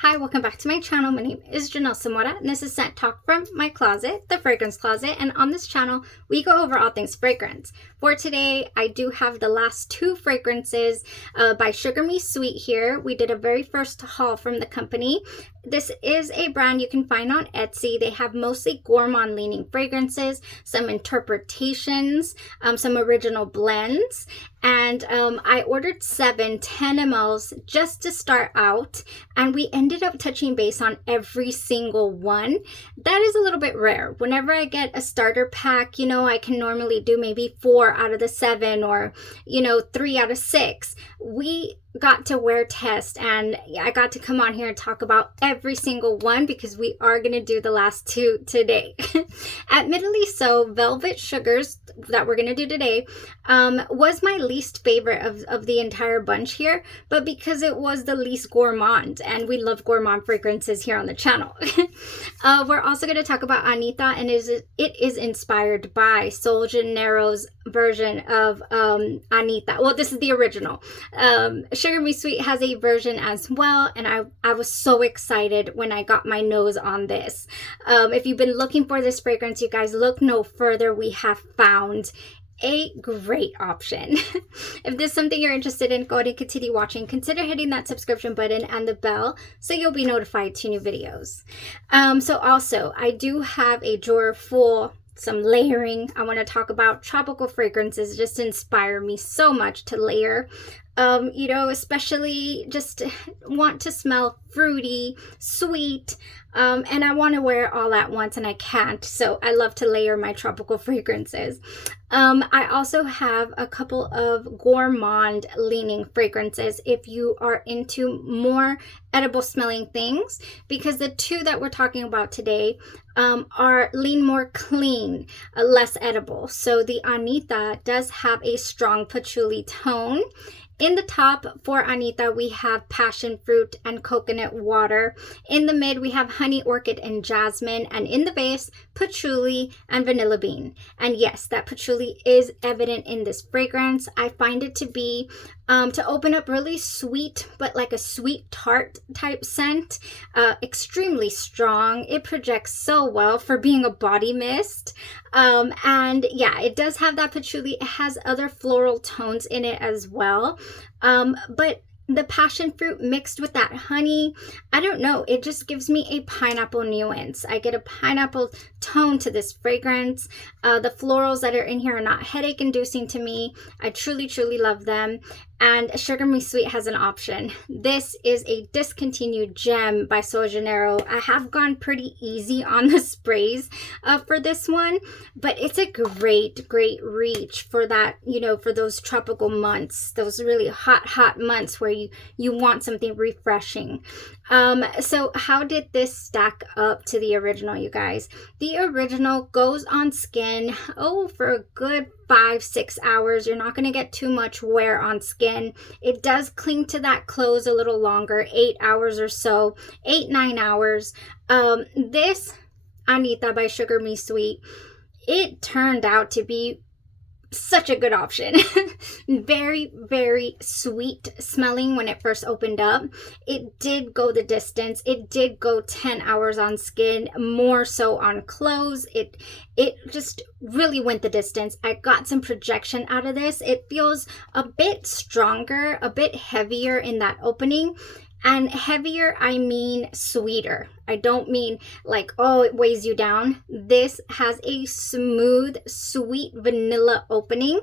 Hi, welcome back to my channel. My name is Janelle Samora, and this is Scent Talk from my closet, the fragrance closet. And on this channel, we go over all things fragrance. For today, I do have the last two fragrances by Sugar Me Sweet here. We did a very first haul from the company. This is a brand you can find on Etsy. They have mostly gourmand leaning fragrances, some interpretations, some original blends. And I ordered 10 mls just to start out, and we ended up touching base on every single one. That is a little bit rare. Whenever I get a starter pack, I can normally do maybe 4 out of the 7 or, 3 out of 6. We got to wear test, and I got to come on here and talk about every single one because we are going to do the last two today. Admittedly so, Velvet Sugars that we're going to do today was my least favorite of the entire bunch here, but because it was the least gourmand, and we love gourmand fragrances here on the channel. We're also going to talk about Anita, and it is inspired by Janeiro's version of Anita. Well, this is the original. Sugar Me Sweet has a version as well, and I was so excited when I got my nose on this. If you've been looking for this fragrance, you guys, look no further. We have found a great option. If this is something you're interested in, go ahead and continue watching. Consider hitting that subscription button and the bell so you'll be notified to new videos. So also, I do have a drawer full, some layering. I want to talk about tropical fragrances. Just inspire me so much to layer. Especially just want to smell fruity, sweet, and I want to wear it all at once, and I can't. So I love to layer my tropical fragrances. I also have a couple of gourmand leaning fragrances if you are into more edible smelling things, because the two that we're talking about today are lean more clean, less edible. So the Anita does have a strong patchouli tone. In the top for Anita, we have passion fruit and coconut water. In the mid, we have honey orchid and jasmine. And in the base, patchouli and vanilla bean. And yes, that patchouli is evident in this fragrance. I find it to be to open up really sweet, but like a sweet tart type scent. Extremely strong. It projects so well for being a body mist. And yeah, it does have that patchouli. It has other floral tones in it as well. But the passion fruit mixed with that honey, I don't know, it just gives me a pineapple nuance. I get a pineapple tone to this fragrance. The florals that are in here are not headache inducing to me. I truly, truly love them. And Sugar Me Sweet has an option. This is a discontinued gem by Janeiro. I have gone pretty easy on the sprays for this one, but it's a great reach for that, for those tropical months, those really hot months where you want something refreshing. So how did this stack up to the original, you guys? The original goes on skin, for a good 5-6 hours. You're not going to get too much wear on skin. It does cling to that clothes a little longer, 8 hours or so, 8-9 hours. This Anita by Sugar Me Sweet, it turned out to be such a good option. Very sweet smelling when it first opened up. It did go the distance. It did go 10 hours on skin, more so on clothes. It just really went the distance. I got some projection out of this. It feels a bit stronger, a bit heavier in that opening. And heavier, I mean sweeter. I don't mean like, it weighs you down. This has a smooth, sweet vanilla opening,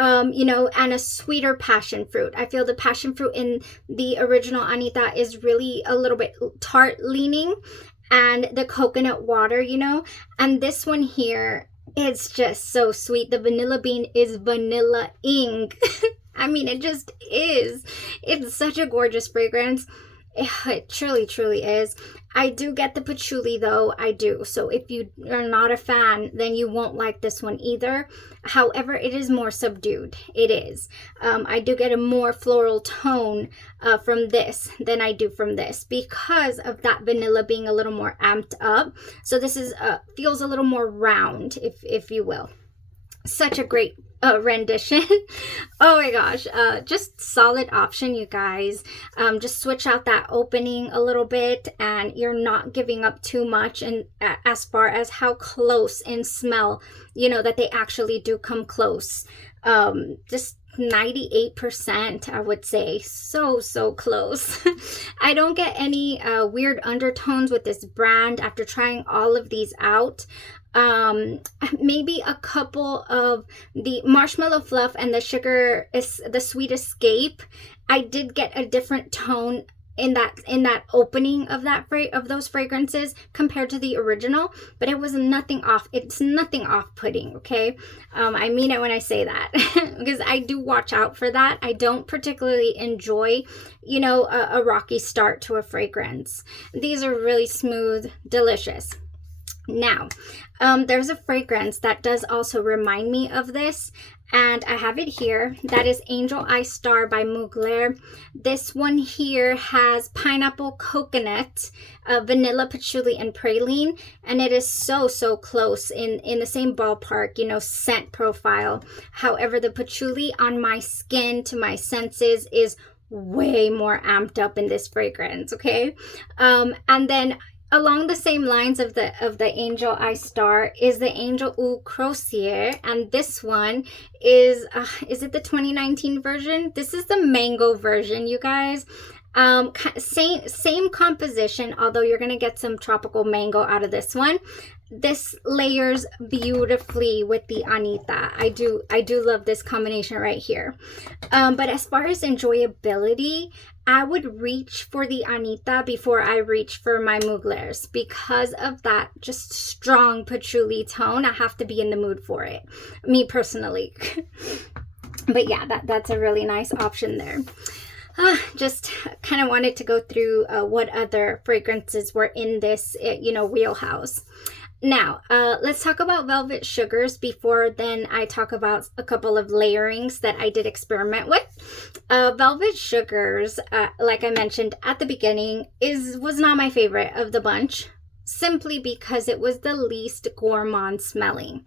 and a sweeter passion fruit. I feel the passion fruit in the original Anita is really a little bit tart leaning, and the coconut water, and this one here, it's just so sweet. The vanilla bean is vanilla-ing. I mean, it just is. It's such a gorgeous fragrance. It truly is. I do get the patchouli though. I do. So if you are not a fan, then you won't like this one either. However, it is more subdued. It is. I do get a more floral tone from this than I do from this because of that vanilla being a little more amped up. So this is feels a little more round, if you will. Such a great rendition. Oh my gosh, just solid option, you guys. Just switch out that opening a little bit, and you're not giving up too much. And as far as how close in smell, you know, that they actually do come close. Just 98%, I would say. So close. I don't get any weird undertones with this brand after trying all of these out. Maybe a couple of the marshmallow fluff and the sugar is the sweet escape. I did get a different tone in that opening of those fragrances compared to the original, but it was nothing off. It's nothing off-putting, okay? I mean it when I say that because I do watch out for that. I don't particularly enjoy, you know, a rocky start to a fragrance. These are really smooth, delicious. Now, there's a fragrance that does also remind me of this, and I have it here. That is Angel Eye Star by Mugler. This one here has pineapple, coconut, vanilla, patchouli, and praline, and it is so close in the same ballpark, you know, scent profile. However, the patchouli on my skin to my senses is way more amped up in this fragrance, okay? And then along the same lines of the Angel Eye Star is the Angel Eau Croisière, and this one is it the 2019 version? This is the mango version, you guys. Same composition, although you're gonna get some tropical mango out of this one. This layers beautifully with the Anita. I do love this combination right here. But as far as enjoyability, I would reach for the Anita before I reach for my Muglers because of that just strong patchouli tone. I have to be in the mood for it, me personally. But yeah, that's a really nice option there. Just kind of wanted to go through what other fragrances were in this, you know, wheelhouse. Now, let's talk about Velvet Sugars before then I talk about a couple of layerings that I did experiment with. Velvet Sugars, like I mentioned at the beginning, was not my favorite of the bunch, simply because it was the least gourmand smelling.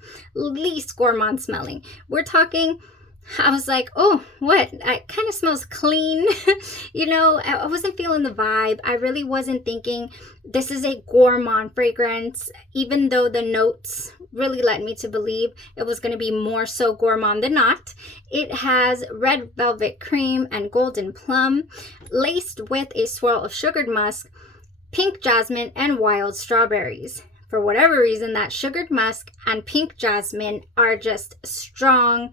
We're talking, I was like, oh, what? It kind of smells clean. You know, I wasn't feeling the vibe. I really wasn't thinking this is a gourmand fragrance, even though the notes really led me to believe it was going to be more so gourmand than not. It has red velvet cream and golden plum, laced with a swirl of sugared musk, pink jasmine, and wild strawberries. For whatever reason, that sugared musk and pink jasmine are just strong.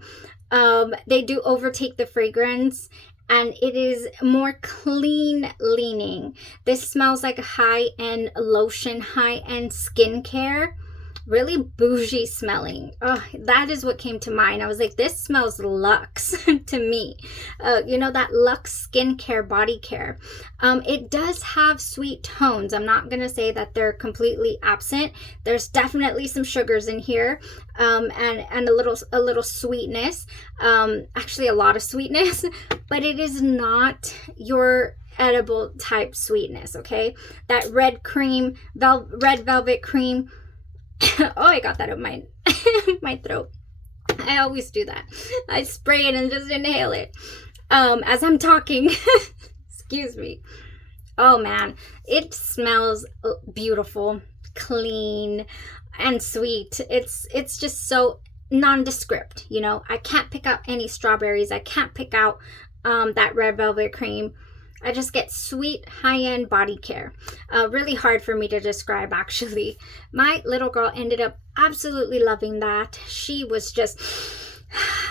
They do overtake the fragrance, and it is more clean leaning. This smells like a high-end lotion, high-end skincare. Really bougie smelling. Oh, that is what came to mind. I was like, this smells luxe to me. You know, that luxe skincare, body care. It does have sweet tones. I'm not gonna say that they're completely absent. There's definitely some sugars in here, and a little sweetness. Actually, a lot of sweetness, but it is not your edible type sweetness. Okay, that red cream, red velvet cream. Oh, I got that in my my throat. I always do that. I spray it and just inhale it as I'm talking. Excuse me. Oh man, it smells beautiful, clean, and sweet. It's just so nondescript, you know. I can't pick out any strawberries. I can't pick out that red velvet cream. I just get sweet, high-end body care. Really hard for me to describe, actually. My little girl ended up absolutely loving that. She was just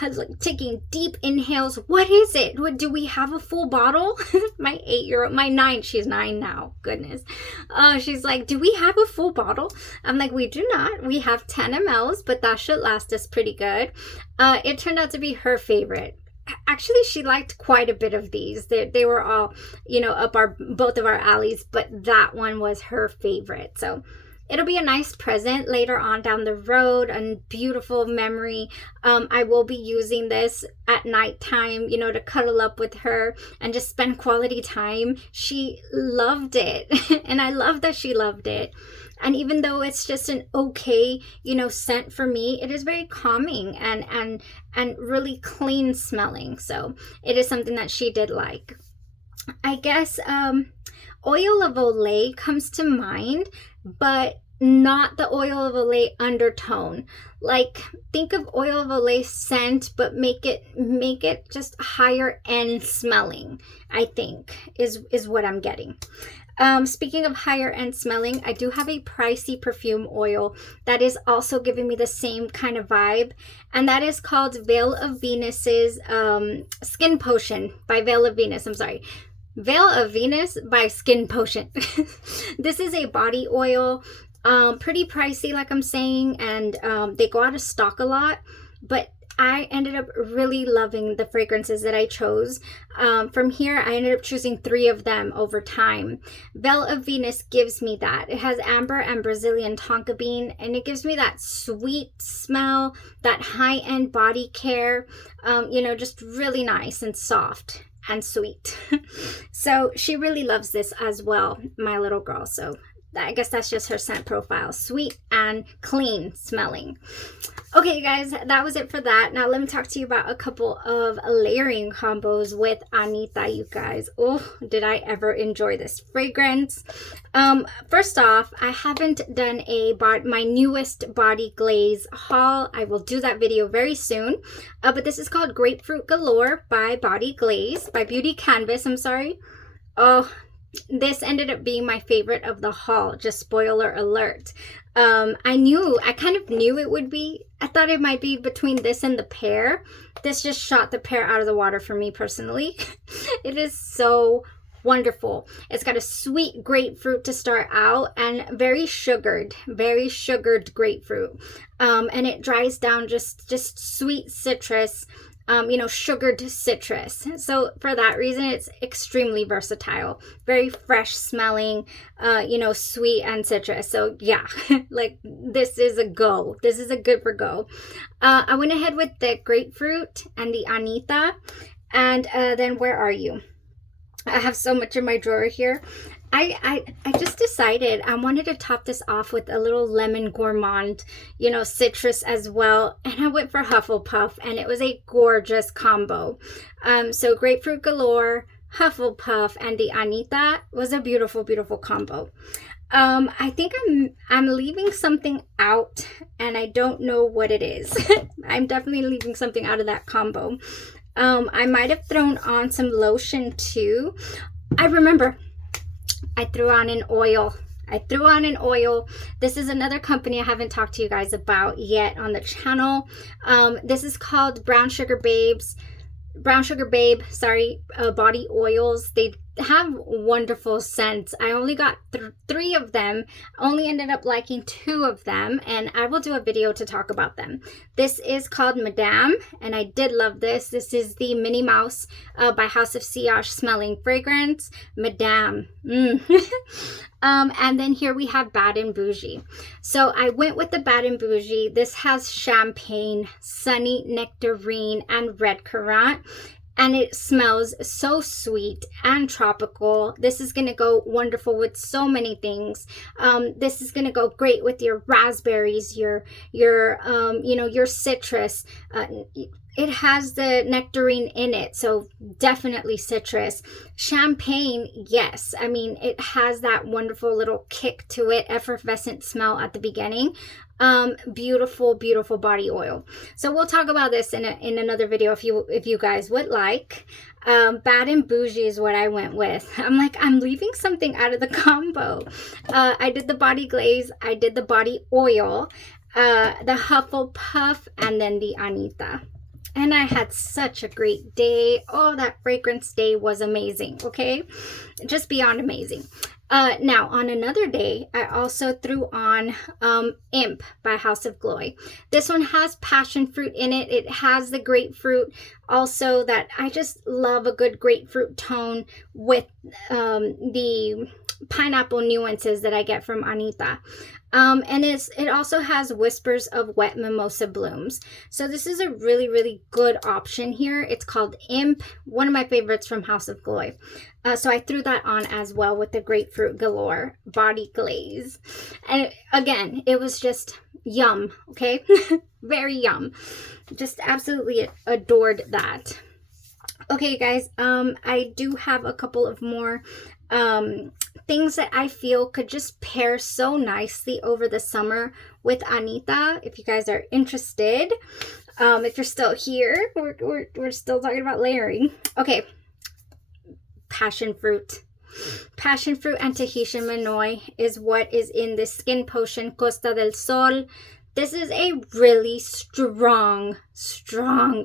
like taking deep inhales. What is it? Do we have a full bottle? My 8-year-old, she's 9 now. Goodness. She's like, do we have a full bottle? I'm like, we do not. We have 10 mLs, but that should last us pretty good. It turned out to be her favorite. Actually, she liked quite a bit of these. They were all, you know, up both of our alleys, but that one was her favorite. So it'll be a nice present later on down the road, a beautiful memory. I will be using this at nighttime, you know, to cuddle up with her and just spend quality time. She loved it and I love that she loved it. And even though it's just an okay, you know, scent for me, it is very calming and really clean smelling. So it is something that she did like. I guess oil of Olay comes to mind, but not the oil of Olay undertone. Like, think of oil of Olay scent, but make it just higher end smelling, I think is what I'm getting. Speaking of higher end smelling, I do have a pricey perfume oil that is also giving me the same kind of vibe, and that is called Veil of Venus's Skin Potion by Veil of Venus. I'm sorry, Veil of Venus by Skin Potion. This is a body oil, pretty pricey, like I'm saying, and they go out of stock a lot, but I ended up really loving the fragrances that I chose. From here, I ended up choosing 3 of them over time. Veil of Venus gives me that. It has amber and Brazilian tonka bean, and it gives me that sweet smell, that high-end body care, you know, just really nice and soft and sweet. So she really loves this as well, my little girl. So I guess that's just her scent profile. Sweet and clean smelling. Okay, you guys, that was it for that. Now let me talk to you about a couple of layering combos with Anita, you guys. Oh, did I ever enjoy this fragrance. First off, I haven't done my newest body glaze haul. I will do that video very soon. But this is called Grapefruit Galore by Beauty Canvas, I'm sorry. Oh, this ended up being my favorite of the haul, just spoiler alert. I kind of knew it would be. I thought it might be between this and the pear. This just shot the pear out of the water for me personally. It is so wonderful. It's got a sweet grapefruit to start out and very sugared grapefruit. And it dries down just sweet citrus. You know, sugared citrus. So for that reason, it's extremely versatile, very fresh smelling, you know, sweet and citrus. So yeah, like this is a go. This is a good for go. I went ahead with the grapefruit and the Anita. And then where are you? I have so much in my drawer here. I just decided I wanted to top this off with a little lemon gourmand, you know, citrus as well. And I went for Hufflepuff, and it was a gorgeous combo. So Grapefruit Galore, Hufflepuff, and the Anita was a beautiful, beautiful combo. I think I'm leaving something out, and I don't know what it is. I'm definitely leaving something out of that combo. I might have thrown on some lotion too. I remember. I threw on an oil. This is another company I haven't talked to you guys about yet on the channel. This is called Brown Sugar Babe, body oils. They have wonderful scents. I only got 3 of them, only ended up liking 2 of them, and I will do a video to talk about them. This is called Madame, and I did love this. This is the Minnie Mouse by House of Sillage smelling fragrance. Madame. And then here we have Bad and Bougie. So I went with the Bad and Bougie. This has champagne, sunny nectarine, and red currant. And it smells so sweet and tropical. This is going to go wonderful with so many things. This is going to go great with your raspberries, your you know, your citrus. It has the nectarine in it, so definitely citrus. Champagne, yes. I mean, it has that wonderful little kick to it, effervescent smell at the beginning. Beautiful, beautiful body oil. So we'll talk about this in another video if you guys would like. Bad and Bougie is what I went with. I'm leaving something out of the combo. I did the body glaze, I did the body oil, the Hufflepuff, and then the Anita. And I had such a great day. Oh, that fragrance day was amazing, okay? Just beyond amazing. Now, on another day, I also threw on Imp by House of Glory. This one has passion fruit in it. It has the grapefruit Also that I just love a good grapefruit tone with the pineapple nuances that I get from Anita. And it also has whispers of wet mimosa blooms. So this is a really, really good option here. It's called Imp, one of my favorites from House of Glory. So I threw that on as well with the Grapefruit Galore Body Glaze. And again, it was just yum, okay? Very yum. Just absolutely adored that. Okay, guys, I do have a couple of more things that I feel could just pair so nicely over the summer with Anita. If you guys are interested, if you're still here, we're still talking about layering. Okay, passion fruit. Passion fruit and Tahitian Manoi is what is in this skin potion Costa del Sol. This is a really strong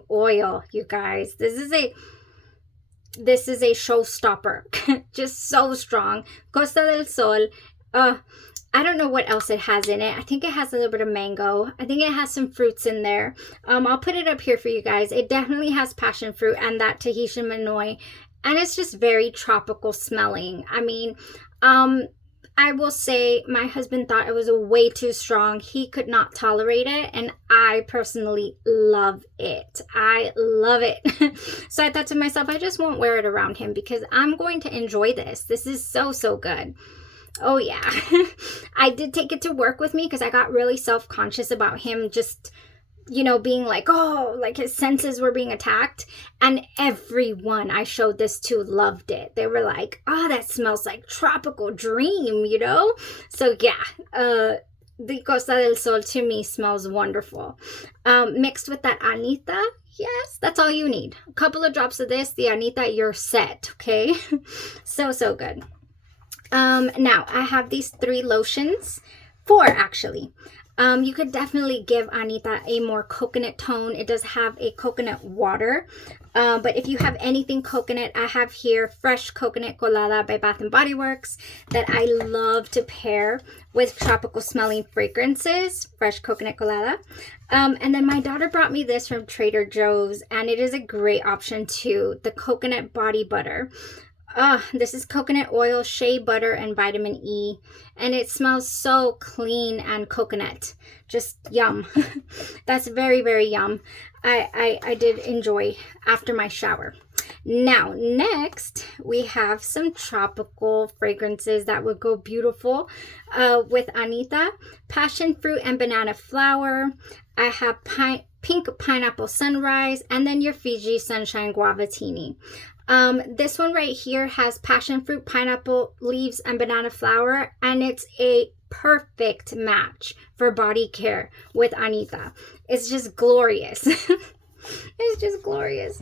oil, you guys. This is a showstopper. Just so strong. Costa del Sol. I don't know what else it has in it. I think it has a little bit of mango. I think it has some fruits in there. I'll put it up here for you guys. It definitely has passion fruit and that Tahitian Manoi. And it's just very tropical smelling. I mean, I will say my husband thought it was way too strong. He could not tolerate it, and I personally love it. I love it. So I thought to myself, I just won't wear it around him because I'm going to enjoy this. This is so, so good. Oh yeah. I did take it to work with me because I got really self-conscious about him just, you know, being like, oh, like his senses were being attacked. And everyone I showed this to loved it. They were like, oh, that smells like tropical dream, you know? So yeah, the Costa del Sol to me smells wonderful. Mixed with that Anita, yes, that's all you need. A couple of drops of this, the Anita, you're set, okay? So, so good. Now, I have these 3 lotions, 4 actually. You could definitely give Anita a more coconut tone. It does have a coconut water. But if you have anything coconut, I have here Fresh Coconut Colada by Bath & Body Works that I love to pair with tropical smelling fragrances. Fresh Coconut Colada. And then my daughter brought me this from Trader Joe's, and it is a great option too. The Coconut Body Butter. This is coconut oil, shea butter, and vitamin E. And it smells so clean and coconut. Just yum. That's very, very yum. I did enjoy after my shower. Now, next, we have some tropical fragrances that would go beautiful with Anita. Passion fruit and banana flower. I have pink pineapple sunrise. And then your Fiji sunshine guavatini. This one right here has passion fruit, pineapple leaves, and banana flower, and it's a perfect match for body care with Anita. It's just glorious. It's just glorious.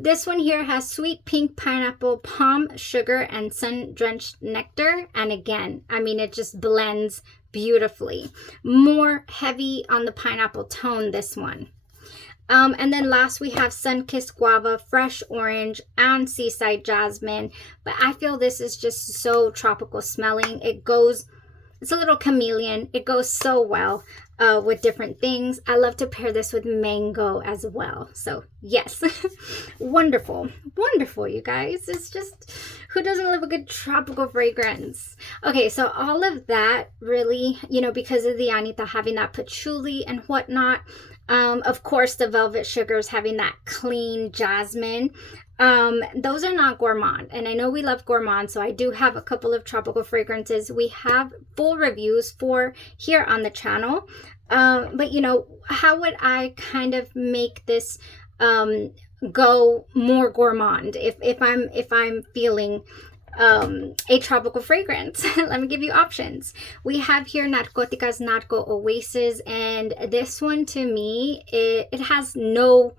This one here has sweet pink pineapple, palm sugar, and sun-drenched nectar. And again, I mean, it just blends beautifully. More heavy on the pineapple tone, this one. And then last we have Sun-Kissed Guava, Fresh Orange, and Seaside Jasmine. But I feel this is just so tropical smelling. It's a little chameleon. It goes so well with different things. I love to pair this with mango as well. So yes, wonderful. Wonderful, you guys. It's just, who doesn't love a good tropical fragrance? Okay, so all of that really, you know, because of the Anita having that patchouli and whatnot, of course, the Velvet Sugars having that clean jasmine. Those are not Gourmand. And I know we love Gourmand, so I do have a couple of tropical fragrances. We have full reviews for here on the channel. But, you know, how would I kind of make this go more Gourmand if I'm feeling a tropical fragrance? Let me give you options. We have here Narcotica's Narco Oasis, and this one to me, it has no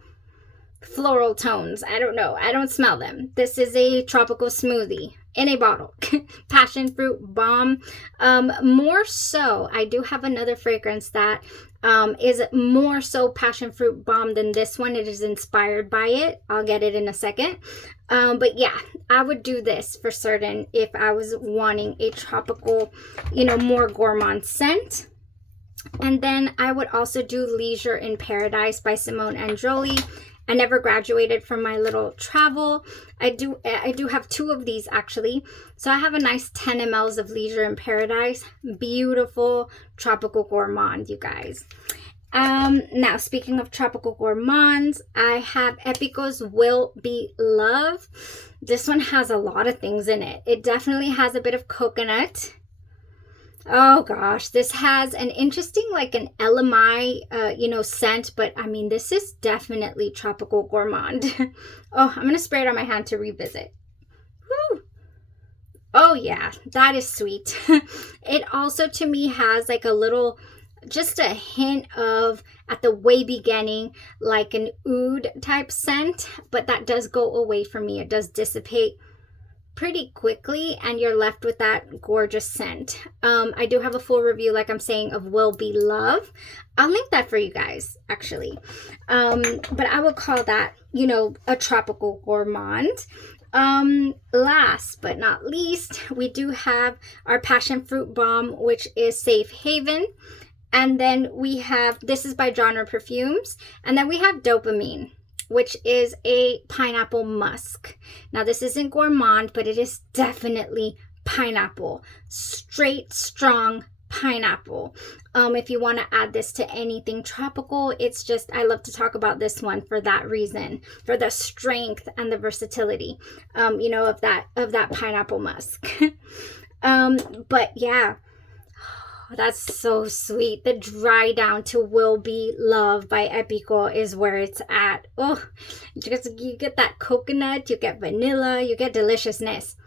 floral tones. I don't know. I don't smell them. This is a tropical smoothie in a bottle. Passion fruit bomb. More so, I do have another fragrance that is more so passion fruit bomb than this one. It is inspired by it. I'll get it in a second. But yeah, I would do this for certain if I was wanting a tropical, you know, more gourmand scent. And then I would also do Leisure in Paradise by Simone and Jolie. I never graduated from my little travel. I do have 2 of these actually. So I have a nice 10 mLs of Leisure in Paradise. Beautiful tropical gourmand, you guys. Now speaking of tropical gourmands, I have Epico's Will Be Love. This one has a lot of things in it. It definitely has a bit of coconut. Oh gosh, this has an interesting, like an LMI, scent, but I mean, this is definitely tropical gourmand. Oh, I'm gonna spray it on my hand to revisit. Woo! Oh yeah, that is sweet. It also to me has like a little, just a hint of, at the way beginning, like an oud type scent, but that does go away for me. It does dissipate pretty quickly and you're left with that gorgeous scent. I do have a full review, like I'm saying, of Will Be Love. I'll link that for you guys actually. But I would call that, a tropical gourmand. Last but not least, we do have our passion fruit bomb, which is Safe Haven. And then we have, this is by Genre Perfumes. And then we have Dopamine, which is a pineapple musk. Now this isn't gourmand, but it is definitely pineapple. Straight, strong pineapple. If you want to add this to anything tropical, it's just, I love to talk about this one for that reason, for the strength and the versatility, of that pineapple musk. But yeah. That's so sweet. The dry down to Will Be Love by Epico is where it's at. Oh, you get that coconut, you get vanilla, you get deliciousness.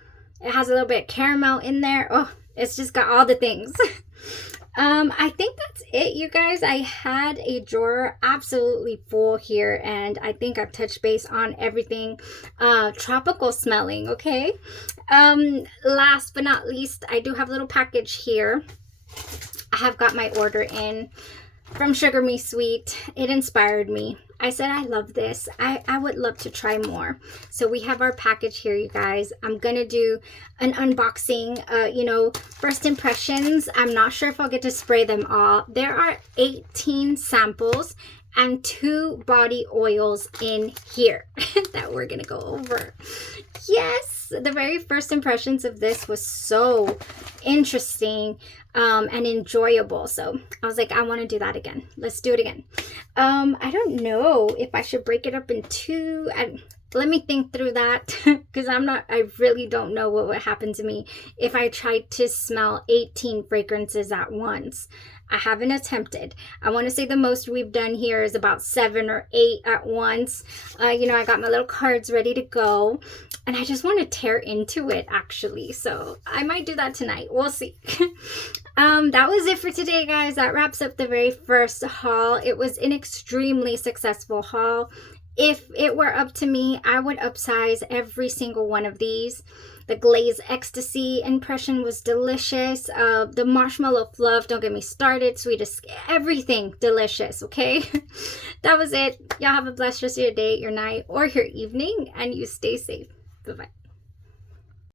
It has a little bit of caramel in there. Oh, it's just got all the things. I think that's it, you guys. I had a drawer absolutely full here, and I think I've touched base on everything tropical smelling, okay? Last but not least, I do have a little package here. I have got my order in from Sugar Me Sweet. It inspired me. I said, I love this. I would love to try more. So we have our package here, you guys. I'm going to do an unboxing, first impressions. I'm not sure if I'll get to spray them all. There are 18 samples and 2 body oils in here that we're going to go over. Yes, the very first impressions of this was so interesting and enjoyable. So I was like, I want to do that again. Let's do it again. I don't know if I should break it up in 2. Let me think through that because I really don't know what would happen to me if I tried to smell 18 fragrances at once. I haven't attempted. I want to say the most we've done here is about 7 or 8 at once. I got my little cards ready to go and I just want to tear into it actually. So I might do that tonight. We'll see. That was it for today, guys. That wraps up the very first haul. It was an extremely successful haul. If it were up to me, I would upsize every single one of these. The Glaze Ecstasy impression was delicious. The Marshmallow Fluff, don't get me started. Sweetest, everything delicious, okay? That was it. Y'all have a blessed rest of your day, your night, or your evening, and you stay safe. Bye-bye.